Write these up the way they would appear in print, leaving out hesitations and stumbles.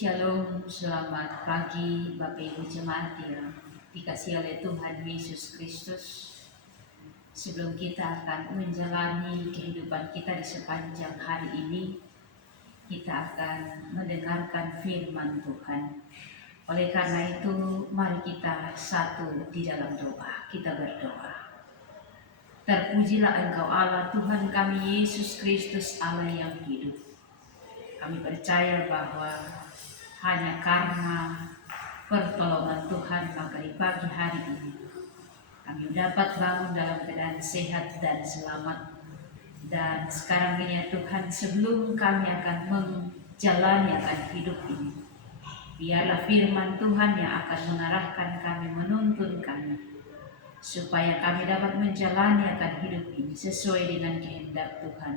Shalom, selamat pagi Bapak Ibu Jemaat yang dikasihi oleh Tuhan Yesus Kristus. Sebelum kita akan menjalani kehidupan kita di sepanjang hari ini, kita akan mendengarkan firman Tuhan. Oleh karena itu, mari kita satu di dalam doa. Kita berdoa. Terpujilah Engkau Allah Tuhan kami Yesus Kristus, Allah yang hidup. Kami percaya bahwa hanya karena pertolongan Tuhan maka di pagi hari ini kami dapat bangun dalam keadaan sehat dan selamat. Dan sekarang ini ya Tuhan, sebelum kami akan menjalani hidup ini, biarlah firman Tuhan yang akan mengarahkan kami, menuntun kami, supaya kami dapat menjalani hidup ini sesuai dengan kehendak Tuhan.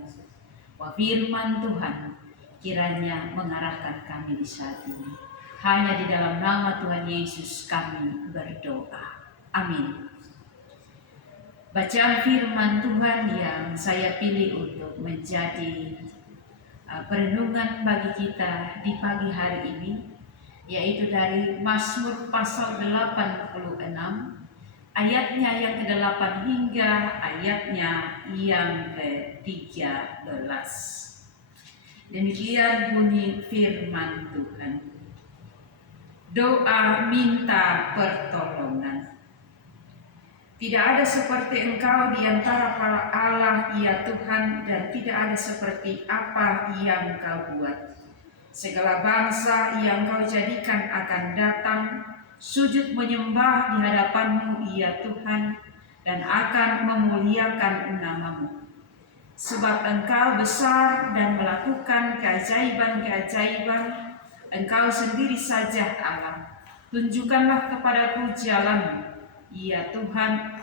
Wah, firman Tuhan kiranya mengarahkan kami di saat ini. Hanya di dalam nama Tuhan Yesus kami berdoa. Amin. Bacaan firman Tuhan yang saya pilih untuk menjadi perenungan bagi kita di pagi hari ini, yaitu dari Mazmur pasal 86, ayatnya yang ke-8 hingga ayatnya yang ke-13. Demikian bunyi firman Tuhan. Doa minta pertolongan. Tidak ada seperti Engkau di antara para Allah, ya Tuhan, dan tidak ada seperti apa yang Kau buat. Segala bangsa yang Kau jadikan akan datang, sujud menyembah di hadapan-Mu, ya Tuhan, dan akan memuliakan nama-Mu. Sebab Engkau besar dan melakukan keajaiban-keajaiban, Engkau sendiri saja Allah. Tunjukkanlah kepadaku jalan-Mu, ya Tuhan,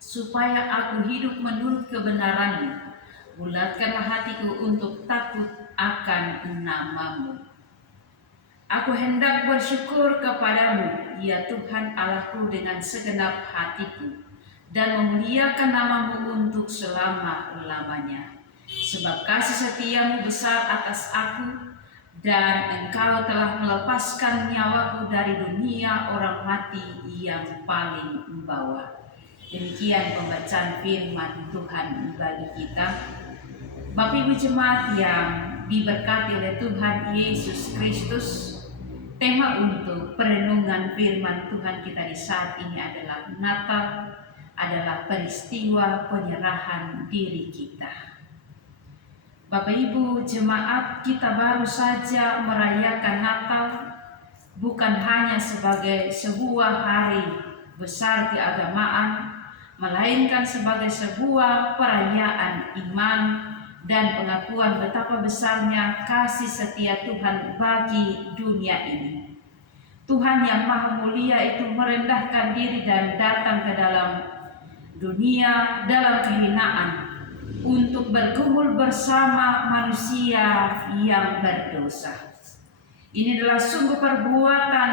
supaya aku hidup menurut kebenaran-Mu. Bulatkanlah hatiku untuk takut akan nama-Mu. Aku hendak bersyukur kepadamu, ya Tuhan Allahku, dengan segenap hatiku, dan memuliakan nama-Mu untuk selama-lamanya. Sebab kasih setia-Mu besar atas aku, dan Engkau telah melepaskan nyawaku dari dunia orang mati yang paling bawah. Demikian pembacaan firman Tuhan bagi kita. Bapak Ibu Jemaat yang diberkati oleh Tuhan Yesus Kristus, tema untuk perenungan firman Tuhan kita di saat ini adalah Natal, adalah peristiwa penyerahan diri kita. Bapak Ibu Jemaat, kita baru saja merayakan Natal, bukan hanya sebagai sebuah hari besar keagamaan, melainkan sebagai sebuah perayaan iman dan pengakuan betapa besarnya kasih setia Tuhan bagi dunia ini. Tuhan yang Maha Mulia itu merendahkan diri dan datang ke dalam dunia dalam kehinaan untuk bergumul bersama manusia yang berdosa. Ini adalah sungguh perbuatan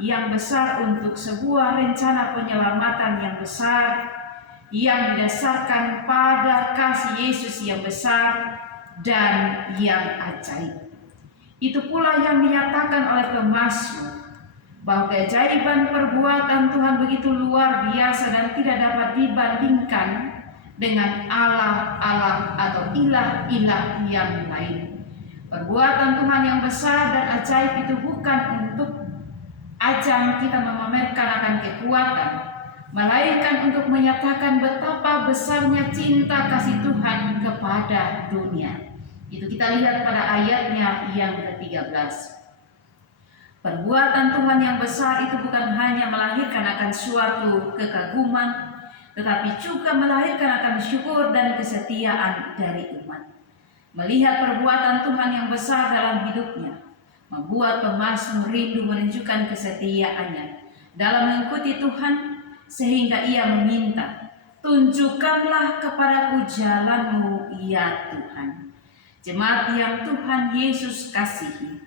yang besar untuk sebuah rencana penyelamatan yang besar, yang didasarkan pada kasih Yesus yang besar dan yang ajaib. Itu pula yang dinyatakan oleh pemazmur, bahwa keajaiban perbuatan Tuhan begitu luar biasa dan tidak dapat dibandingkan dengan Allah-Allah atau ilah-ilah yang lain. Perbuatan Tuhan yang besar dan ajaib itu bukan untuk ajang kita memamerkan akan kekuatan, melainkan untuk menyatakan betapa besarnya cinta kasih Tuhan kepada dunia. Itu kita lihat pada ayatnya yang ke-13. Perbuatan Tuhan yang besar itu bukan hanya melahirkan akan suatu kekaguman, tetapi juga melahirkan akan syukur dan kesetiaan dari umat. Melihat perbuatan Tuhan yang besar dalam hidupnya, membuat pemazmur rindu menunjukkan kesetiaannya dalam mengikuti Tuhan, sehingga ia meminta, tunjukkanlah kepadaku jalan-Mu, ya Tuhan. Jemaat yang Tuhan Yesus kasihi,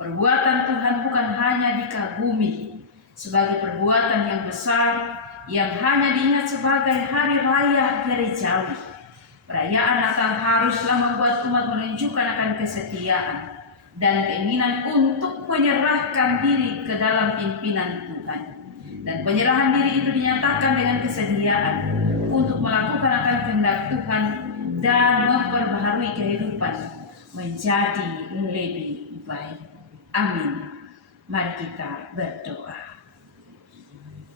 perbuatan Tuhan bukan hanya dikagumi sebagai perbuatan yang besar yang hanya diingat sebagai hari raya gerejawi. Perayaan Natal haruslah membuat umat menunjukkan akan kesetiaan, dan keinginan untuk menyerahkan diri ke dalam pimpinan Tuhan. Dan penyerahan diri itu dinyatakan dengan kesediaan untuk melakukan akan kehendak Tuhan dan memperbaharui kehidupan menjadi lebih baik. Amin. Mari kita berdoa.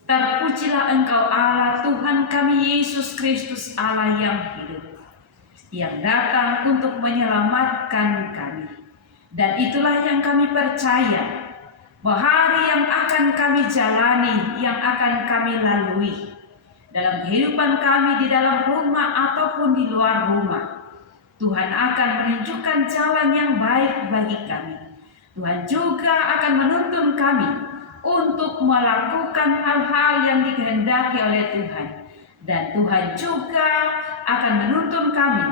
Terpujilah Engkau Allah Tuhan kami Yesus Kristus, Allah yang hidup, yang datang untuk menyelamatkan kami. Dan itulah yang kami percaya, bahwa hari yang akan kami jalani, yang akan kami lalui dalam kehidupan kami di dalam rumah ataupun di luar rumah, Tuhan akan menunjukkan jalan yang baik bagi kami. Tuhan juga akan menuntun kami untuk melakukan hal-hal yang dikehendaki oleh Tuhan. Dan Tuhan juga akan menuntun kami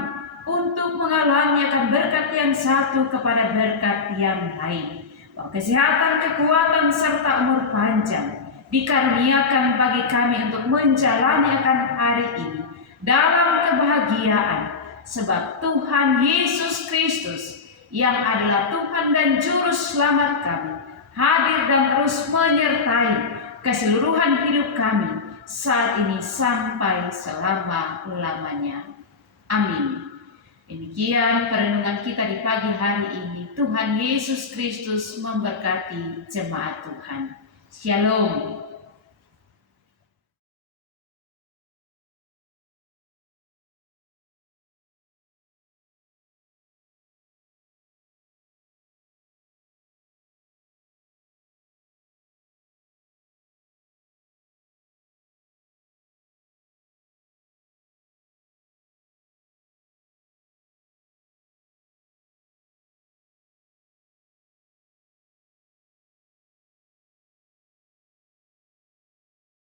untuk mengalami akan berkat yang satu kepada berkat yang lain. Kesehatan, kekuatan, serta umur panjang dikaruniakan bagi kami untuk menjalani akan hari ini dalam kebahagiaan. Sebab Tuhan Yesus Kristus yang adalah Tuhan dan Juru Selamat kami hadir dan terus menyertai keseluruhan hidup kami saat ini sampai selama-lamanya. Amin. Demikian perenungan kita di pagi hari ini. Tuhan Yesus Kristus memberkati jemaat Tuhan. Shalom.